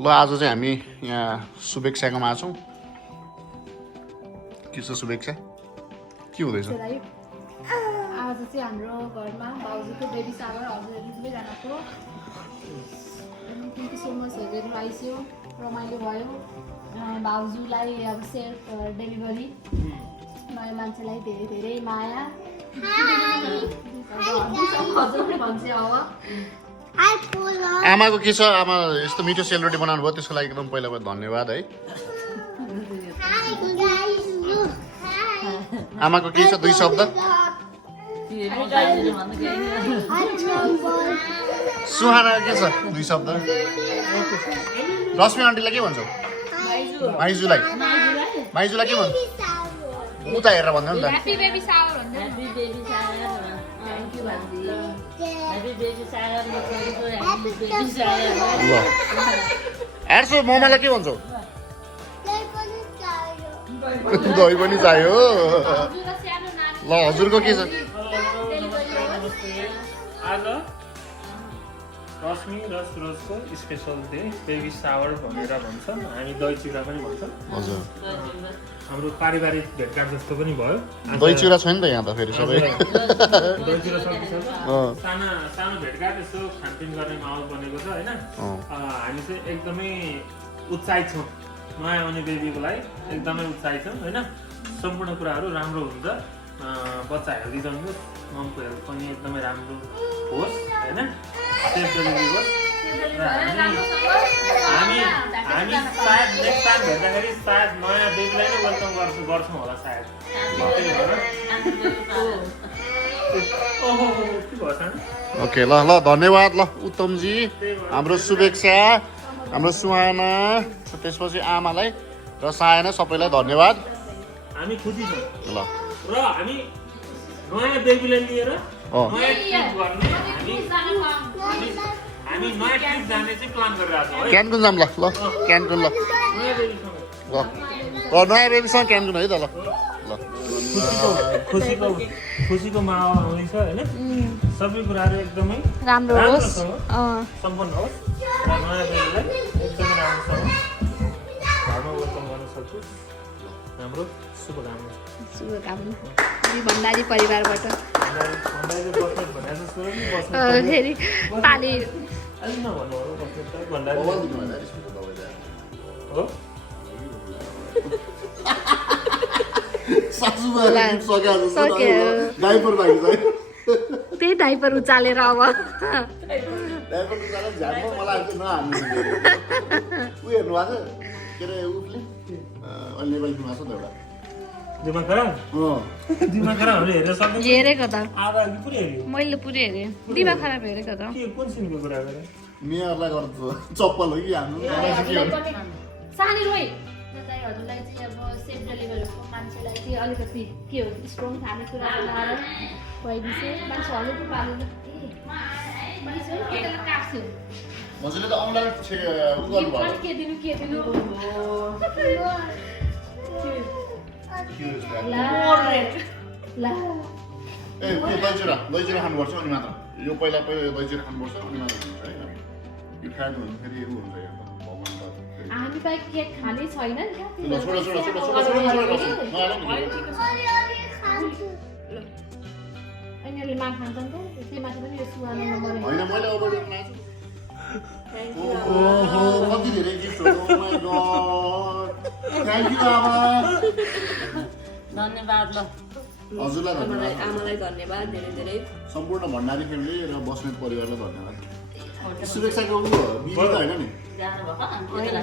ल आज चाहिँ हामी यहाँ शुभेच्छाकोमा छौँ। के छ शुभेच्छा? के हुँदैछ? आज चाहिँ हाम्रो घरमा भाउजूको बेबी सावर हजुरहरूले सबैजनाको थ्याङ्क यू सो मच। हजुरहरू आइस्यो, रमाइलो भयो। भाउजूलाई अब सेल्फ डेलिभरी नयाँ मान्छेलाई धेरै धेरै माया हजुरले भन्छ अब आमाको के छ? आमा यस्तो मिठो सेलरोटी बनाउनु भयो, त्यसको लागि एकदम पहिला धन्यवाद है। आमाको के छ? 2 शब्द सुहाना के छ? 2 शब्द रश्मि आन्टीलाई के भन्छौ? माइजूलाई के भन्छ? उता हेरेर भन्दैन नि त। ह्यापी बेबी सावर भन्दैन। Happy baby shower thank you भन्दी। Happy baby shower happy baby shower. ल हेर्छु ममालाई के भन्छौ? दही पनि चाहियो। ल हजुरको के छ? आज रश्मि र सुरजको स्पेसल डे बेबी सावर भनेर भन्छौँ हामी, दही चिउरा पनि भन्छौँ। हजुर हाम्रो पारिवारिक भेटघाट जस्तो पनि भयो। दही चिउरा छैन त यहाँ त फेरि सबै। दही चिउरा सानो सानो भेटघाट यसो खानपिन गर्ने माहौल बनेको छ होइन। हामी चाहिँ एकदमै उत्साहित छौँ, नयाँ आउने बेबीको लागि एकदमै उत्साहित छौँ होइन। सम्पूर्ण कुराहरू राम्रो हुन्छ, बच्चा हेल्दी जन्मोस्, ममको हेल्थ पनि एकदमै राम्रो होस् होइन, सेफ डेलिभरी होस्। हामी सायद नेक्स्ट टाइम भेट्दाखेरि सायद नयाँ बेबीलाई नै वेलकम गर्छौँ होला सायद। ओके ल ल धन्यवाद। ल उत्तमजी हाम्रो शुभेच्छा, हाम्रो सुहाना, त्यसपछि आमालाई र सायना सबैलाई धन्यवाद। हामी खुसी छौँ ल र हामी नयाँ बेबीलाई लिएर नयाँ ट्रिप गर्ने हामी नयाँ ट्रिप जाने चाहिँ प्लान गरिरहेको छौँ है। क्यानकुन जाऊँ ल ल क्यानकुन ल नयाँ बेबीसँग ल नयाँ बेबीसँग क्यानकुन है त ल ल खुसीको माहौल आउँदैछ होइन। सबै कुराहरू एकदमै राम्रो होस्, सम्पन्न होस् र नयाँ बेबीलाई एकदमै राम्रोसँग घरमा वेलकम गर्न सक्छु। हाम्रो शुभकामना। भण्डारी परिवारबाट फेरि पानी त्यही डाइपर उचालेर अब हेरेको त मैले पुरै हेरेँ, दिमाग खराब हेरेको त। मेयरलाई गर्छ चप्पल हो कि हाम्रो सानी रोइ हजुरलाई चाहिँ अब सेफ डेलिभरीको मान्छेलाई चाहिँ अलिकति के हो स्ट्रङ खानेकुरा बनाएर खुवाइदिन्छु। मान्छे हजुर पो पाल्नु काट्छु हजुरले त औँला के दिनु ए दही चिउरा खानुपर्छ अनि मात्र यो पहिला दही चिउरा खानुपर्छ अनि मात्र हुन्छ है। यो खानु भने फेरि यो हुन्छ यहाँ त भगवान् त हामी बाहेक केक खाने छैन नि। यिनीहरूले मा खान्छन् त, त्यही माथि पनि यो सुहाना नम्बर होइन मैले ओभर बनाएको छु। ओहो कति धेरै गिफ्ट हो। Oh my god thank you आमा। धन्यवाद। ल हजुरलाई धन्यवाद, आमालाई धन्यवाद धेरै धेरै। सम्पूर्ण भण्डारी फ्यामिली र बस्नेत परिवारलाई धन्यवाद। शुभेच्छाको बिजी त होइन नि?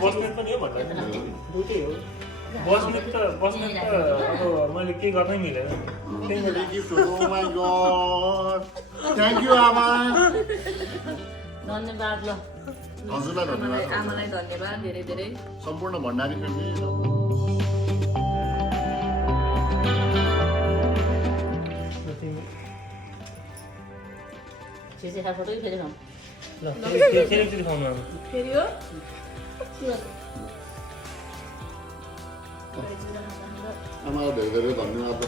बस्नेत पनि हो भन्दा दुइटै हो। बस्नेत त अब मैले के गर्नै मिलेन। गिफ्ट हो। Oh my god thank you आमा। धन्यवाद। ल हजुरलाई धन्यवाद, आमालाई धन्यवाद धेरै धेरै। सम्पूर्ण भण्डारी फ्यामिली छिसी खा फोटो फेरि खाऊँ। ल फेरि खाउँ न। फेरि हो आमालाई धेरै धेरै धन्यवाद।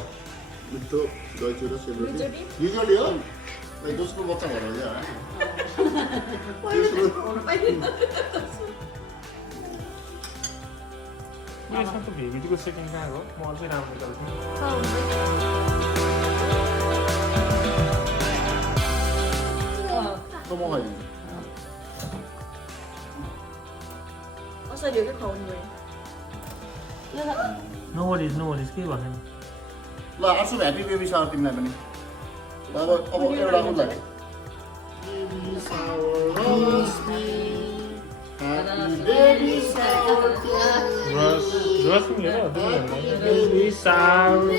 मिठो दही चिउरा सेलरोटी बिजोडी हो दोस्रो बच्चा घर हो क्या यसमा त भेभिटीको सेकेन्ड कहाँ हो म अझै राम्रो गर्थेँ त म खाइदिन्छु कसरी हो कि खुवाउनु भयो नो वरिज के भन्दैन ल आर्सु ह्याप्पी बेबी सावर तिमीलाई पनि अब एउटा उसलाई बेबी सावर रश्मि ह्याप्पी बेबी सावर रश्मि हो बेबी सावर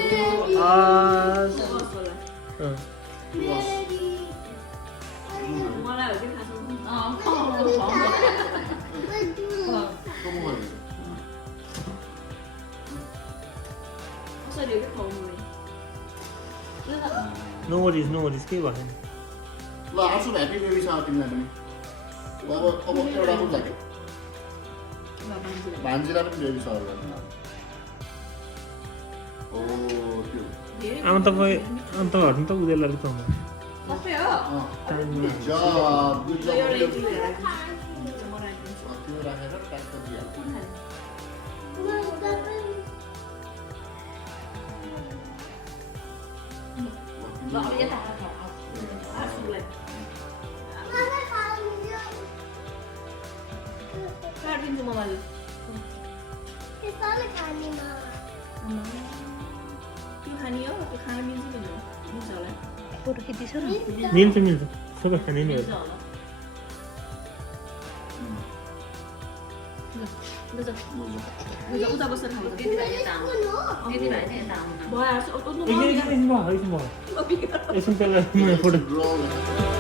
मलाई हो कि खास कसरी हो कि खुवाउनु भयो नो वरिज के भन्दैन ल आर्सु ह्याप्पी बेबी सावर तिमीलाई पनि अब एउटा उसलाई भान्जीलाई पनि बेबी सावर गर्नु ओ त्यो आमा तपाईँ तपाईँहरू त उनीहरूलाई त सबै हो गुड जब एउटा इडली लिएर त्यो राखेर प्याक गरिदिइहाल्छु ल अब यता आर्सुलाई काटिदिन्छु ममाले त्यो खाने हो त्यो खाना मिल्छ कि मिल्छ होला फोटो खिच्दैछु नि मिल्छ सबै खाने नि मिल्छ होला उता बसेर खान्छ त्यति भए यता आउनु त्यति भए चाहिँ यता आउनु भइहाल्छ एकछिन एकछिन फोटो Roll it.